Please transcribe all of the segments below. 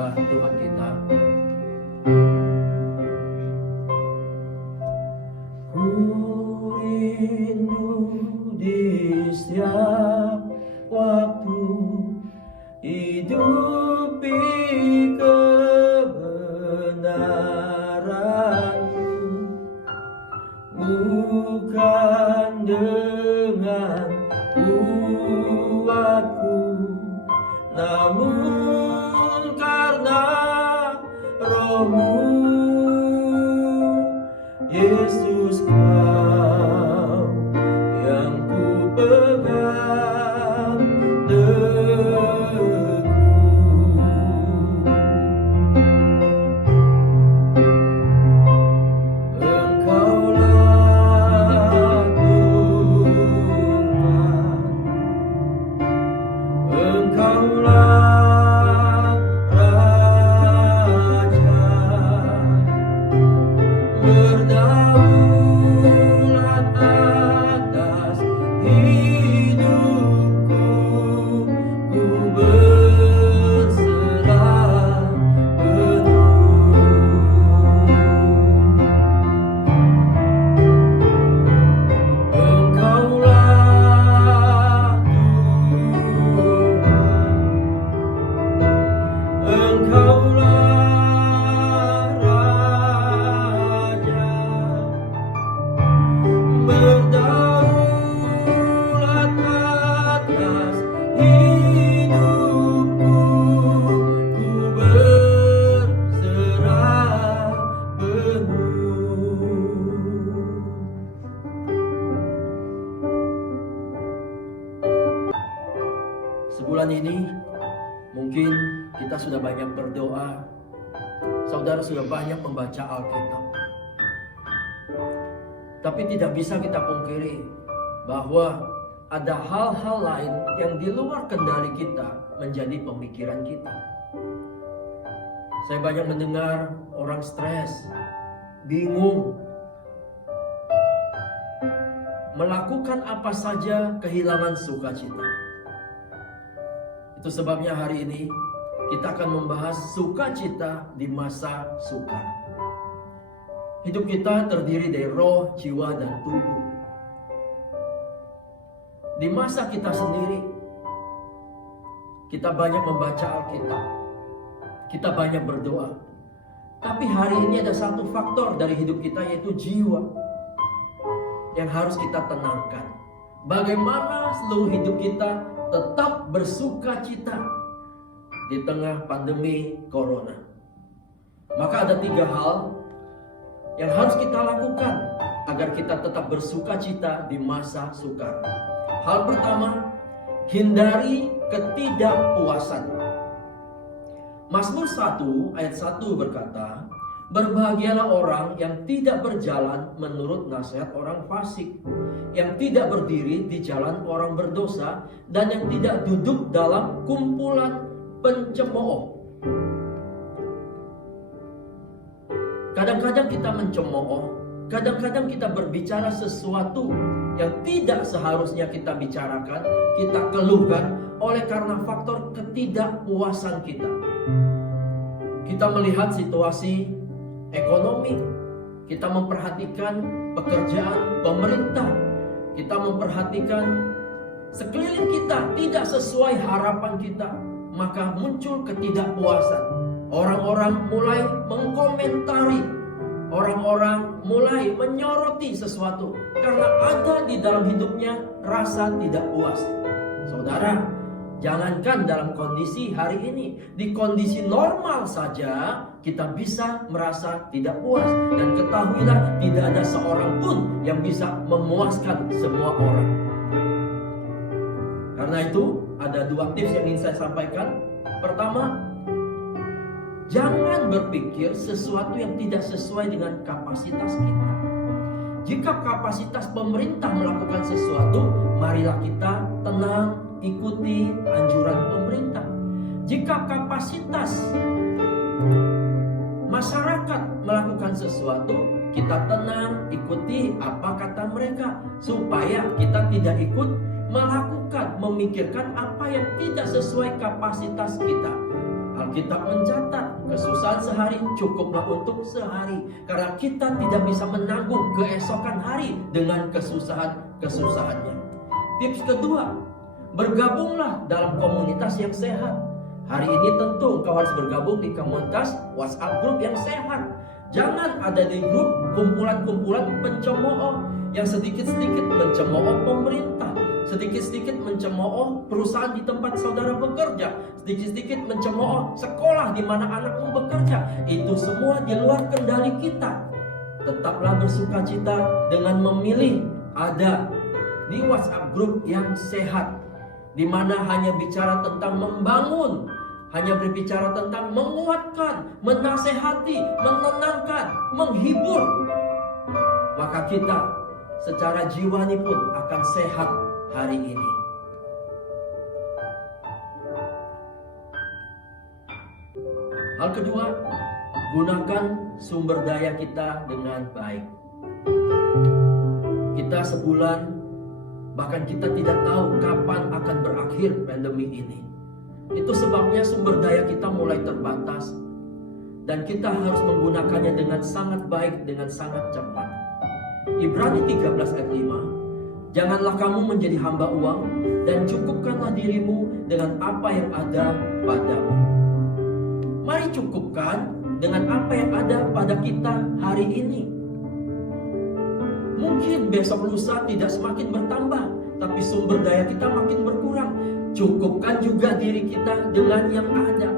hamba Tuhan kita. Ku rindu di setiap waktu hidupi kebenaran-Mu, bukan dengan kuatku, namun karena Roh-Mu. Yesus, Kau yang ku pegang teguh. Engkaulah Tuhan, Engkaulah Raja, berdaulat atas hidupku, ku berserah penuh. Engkaulah Tuhan, Engkaulah Raja, berdaulat atas hidupku, ku berserah penuh. Sebulan ini mungkin kita sudah banyak berdoa, saudara sudah banyak membaca Alkitab. Tapi tidak bisa kita pungkiri bahwa ada hal-hal lain yang di luar kendali kita menjadi pemikiran kita. Saya banyak mendengar orang stres, bingung, melakukan apa saja kehilangan sukacita. Itu sebabnya hari ini kita akan membahas sukacita di masa sukar. Hidup kita terdiri dari roh, jiwa, dan tubuh. Di masa kita sendiri, kita banyak membaca Alkitab, kita banyak berdoa. Tapi hari ini ada satu faktor dari hidup kita, yaitu jiwa, yang harus kita tenangkan. Bagaimana seluruh hidup kita tetap bersukacita di tengah pandemi corona. Maka ada 3 hal yang harus kita lakukan agar kita tetap bersukacita di masa sukar. Hal pertama, hindari ketidakpuasan. Mazmur 1 ayat 1 berkata, "Berbahagialah orang yang tidak berjalan menurut nasihat orang fasik, yang tidak berdiri di jalan orang berdosa, dan yang tidak duduk dalam kumpulan pencemooh." Kadang-kadang kita mencemooh, kadang-kadang kita berbicara sesuatu yang tidak seharusnya kita bicarakan, kita keluhkan oleh karena faktor ketidakpuasan kita. Kita melihat situasi ekonomi, kita memperhatikan pekerjaan pemerintah, kita memperhatikan sekeliling kita tidak sesuai harapan kita, maka muncul ketidakpuasan. Orang-orang mulai mengkomentari, orang-orang mulai menyoroti sesuatu karena ada di dalam hidupnya rasa tidak puas. Saudara, jangankan dalam kondisi hari ini, di kondisi normal saja kita bisa merasa tidak puas. Dan ketahuilah, tidak ada seorang pun yang bisa memuaskan semua orang. Karena itu ada 2 tips yang ingin saya sampaikan. Pertama, jangan berpikir sesuatu yang tidak sesuai dengan kapasitas kita. Jika kapasitas pemerintah melakukan sesuatu, marilah kita tenang, ikuti anjuran pemerintah. Jika kapasitas masyarakat melakukan sesuatu, kita tenang, ikuti apa kata mereka, supaya kita tidak ikut melakukan, memikirkan apa yang tidak sesuai kapasitas kita. Alkitab mencatat kesusahan sehari cukuplah untuk sehari, karena kita tidak bisa menanggung keesokan hari dengan kesusahannya. Tips kedua, bergabunglah dalam komunitas yang sehat. Hari ini tentu kau harus bergabung di komunitas WhatsApp grup yang sehat. Jangan ada di grup kumpulan-kumpulan pencemooh yang sedikit-sedikit mencemooh pemerintah, sedikit-sedikit mencemooh perusahaan di tempat saudara bekerja, sedikit-sedikit mencemooh sekolah di mana anakmu bekerja. Itu semua di luar kendali kita. Tetaplah bersukacita dengan memilih ada di WhatsApp grup yang sehat, di mana hanya bicara tentang membangun, hanya berbicara tentang menguatkan, menasehati, menenangkan, menghibur. Maka kita secara jiwani pun akan sehat hari ini. Hal kedua, gunakan sumber daya kita dengan baik. Kita sebulan, bahkan kita tidak tahu kapan akan berakhir pandemi ini. Itu sebabnya sumber daya kita mulai terbatas, dan kita harus menggunakannya dengan sangat baik, dengan sangat cepat. Ibrani 13 ayat 5, janganlah kamu menjadi hamba uang, dan cukupkanlah dirimu dengan apa yang ada padamu. Mari cukupkan dengan apa yang ada pada kita hari ini. Mungkin besok lusa tidak semakin bertambah, tapi sumber daya kita makin berkurang. Cukupkan juga diri kita dengan yang ada.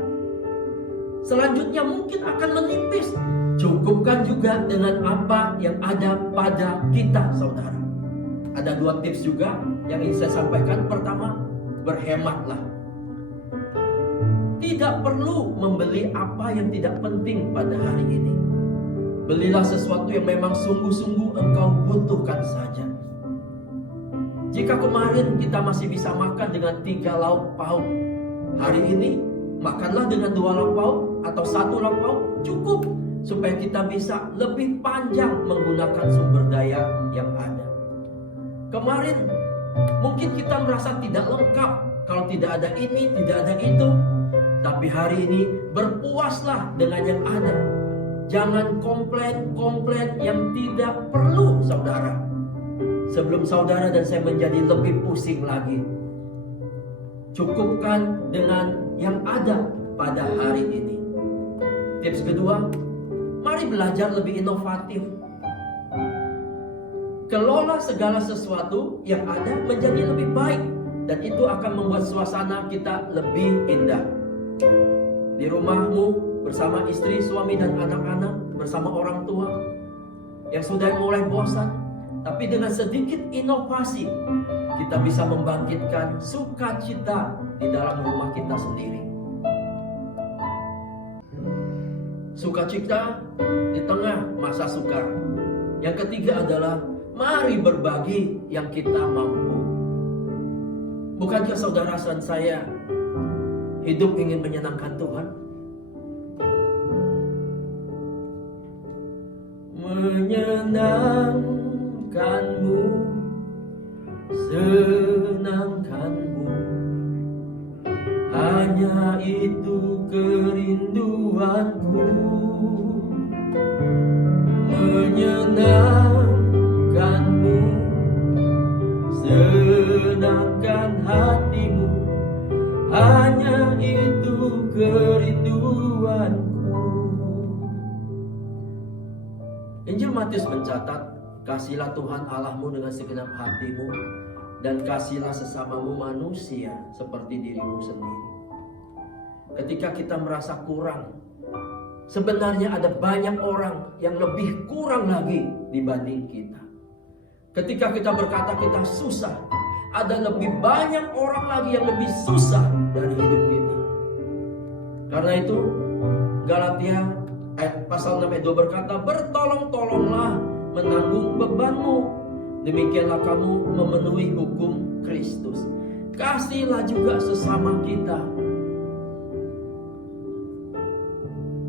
Selanjutnya mungkin akan menipis. Cukupkan juga dengan apa yang ada pada kita, saudara. Ada 2 tips juga yang ingin saya sampaikan. Pertama, berhematlah. Tidak perlu membeli apa yang tidak penting pada hari ini. Belilah sesuatu yang memang sungguh-sungguh engkau butuhkan saja. Jika kemarin kita masih bisa makan dengan 3 lauk pauk, hari ini makanlah dengan 2 lauk pauk atau 1 lauk pauk cukup, supaya kita bisa lebih panjang menggunakan sumber daya yang ada. Kemarin mungkin kita merasa tidak lengkap kalau tidak ada ini, tidak ada itu. Tapi hari ini berpuaslah dengan yang ada. Jangan komplain yang tidak perlu, saudara. Sebelum saudara dan saya menjadi lebih pusing lagi. Cukupkan dengan yang ada pada hari ini. Tips kedua, mari belajar lebih inovatif. Kelola segala sesuatu yang ada menjadi lebih baik, dan itu akan membuat suasana kita lebih indah. Di rumahmu bersama istri, suami, dan anak-anak, bersama orang tua yang sudah mulai bosan, tapi dengan sedikit inovasi kita bisa membangkitkan sukacita di dalam rumah kita sendiri. Sukacita di tengah masa sukar. Yang ketiga adalah mari berbagi yang kita mampu. Bukankah saudara dan saya hidup ingin menyenangkan Tuhan? Menyenangkanmu, senangkanmu, hanya itu kerinduanku. Menyenangkanmu, senangkan hatimu, hanya itu kerinduanku. Injil Matius mencatat, kasihlah Tuhan Allahmu dengan segenap hatimu, dan kasihlah sesamamu manusia seperti dirimu sendiri. Ketika kita merasa kurang, sebenarnya ada banyak orang yang lebih kurang lagi dibanding kita. Ketika kita berkata kita susah, ada lebih banyak orang lagi yang lebih susah dari hidup kita. Karena itu Galatia pasal 6 ayat 2 berkata, bertolong-tolonglah menanggung bebanmu, demikianlah kamu memenuhi hukum Kristus. Kasihlah juga sesama kita.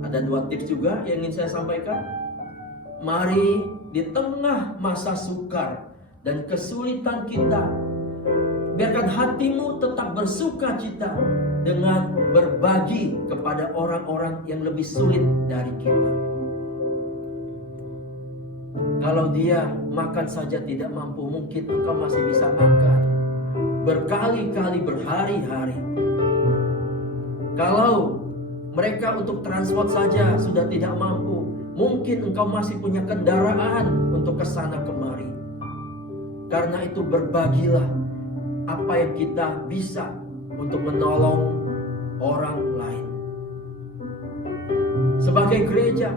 Ada 2 tips juga yang ingin saya sampaikan. Mari di tengah masa sukar dan kesulitan kita, biarkan hatimu tetap bersukacita dengan berbagi kepada orang-orang yang lebih sulit dari kita. Kalau dia makan saja tidak mampu, mungkin engkau masih bisa makan berkali-kali, berhari-hari. Kalau mereka untuk transport saja sudah tidak mampu, mungkin engkau masih punya kendaraan untuk kesana kemari. Karena itu berbagilah apa yang kita bisa untuk menolong orang lain. Sebagai gereja,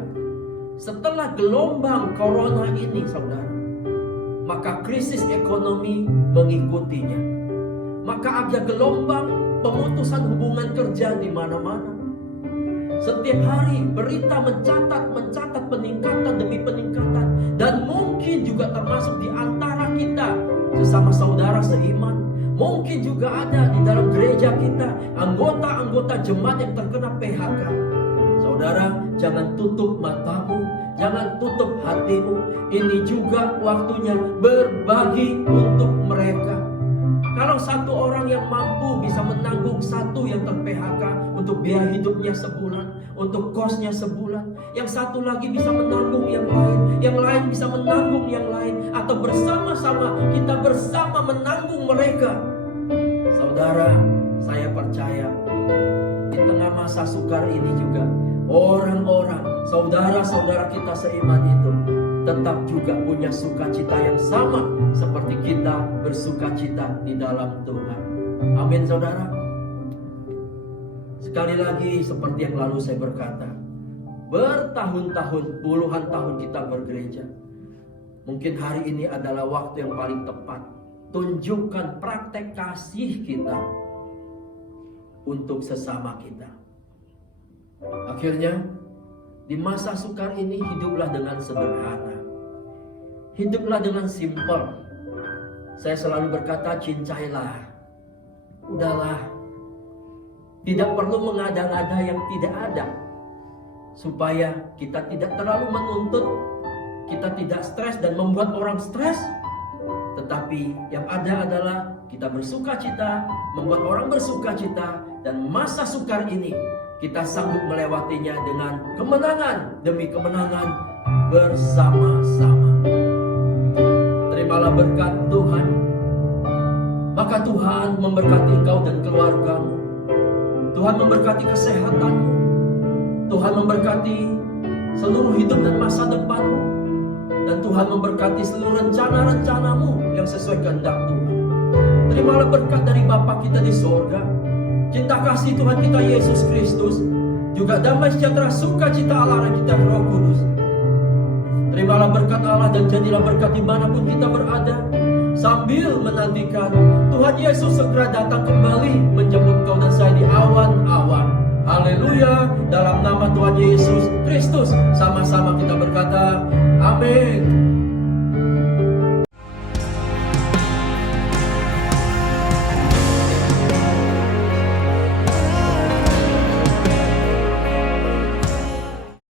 setelah gelombang corona ini, saudara, maka krisis ekonomi mengikutinya. Maka ada gelombang pemutusan hubungan kerja di mana-mana. Setiap hari berita mencatat peningkatan demi peningkatan. Dan mungkin juga termasuk di antara kita sesama saudara seiman. Mungkin juga ada di dalam gereja kita anggota-anggota jemaat yang terkena PHK. Saudara, jangan tutup matamu, jangan tutup hatimu. Ini juga waktunya berbagi untuk mereka. Kalau satu orang yang mampu bisa menanggung satu yang ter-PHK untuk biaya hidupnya sebulan, untuk kosnya sebulan, yang satu lagi bisa menanggung yang lain bisa menanggung yang lain, atau bersama-sama kita bersama menanggung mereka. Saudara, saya percaya di tengah masa sukar ini juga orang-orang, saudara-saudara kita seiman itu tetap juga punya sukacita yang sama seperti kita bersukacita di dalam Tuhan. Amin, saudara. Sekali lagi seperti yang lalu saya berkata, bertahun-tahun, puluhan tahun kita bergereja. Mungkin hari ini adalah waktu yang paling tepat. Tunjukkan praktek kasih kita untuk sesama kita. Akhirnya, di masa sukar ini hiduplah dengan sederhana. Hiduplah dengan simpel. Saya selalu berkata, cincailah. Udahlah. Tidak perlu mengada-ngada yang tidak ada. Supaya kita tidak terlalu menuntut, kita tidak stres dan membuat orang stres. Tetapi yang ada adalah kita bersukacita, membuat orang bersukacita, dan masa sukar ini kita sanggup melewatinya dengan kemenangan demi kemenangan bersama-sama. Terimalah berkat Tuhan. Maka Tuhan memberkati engkau dan keluargamu. Tuhan memberkati kesehatanmu. Tuhan memberkati seluruh hidup dan masa depanmu. Dan Tuhan memberkati seluruh rencana-rencanamu yang sesuai kehendak Tuhan. Terimalah berkat dari Bapa kita di sorga, cinta kasih Tuhan kita Yesus Kristus, juga damai sejahtera sukacita Allah dan kita Roh Kudus. Terimalah berkat Allah dan jadilah berkat dimanapun kita berada, sambil menantikan Tuhan Yesus segera datang kembali menjemput kau dan saya di awan-awan. Haleluya, dalam nama Tuhan Yesus Kristus sama-sama kita berkata, amin.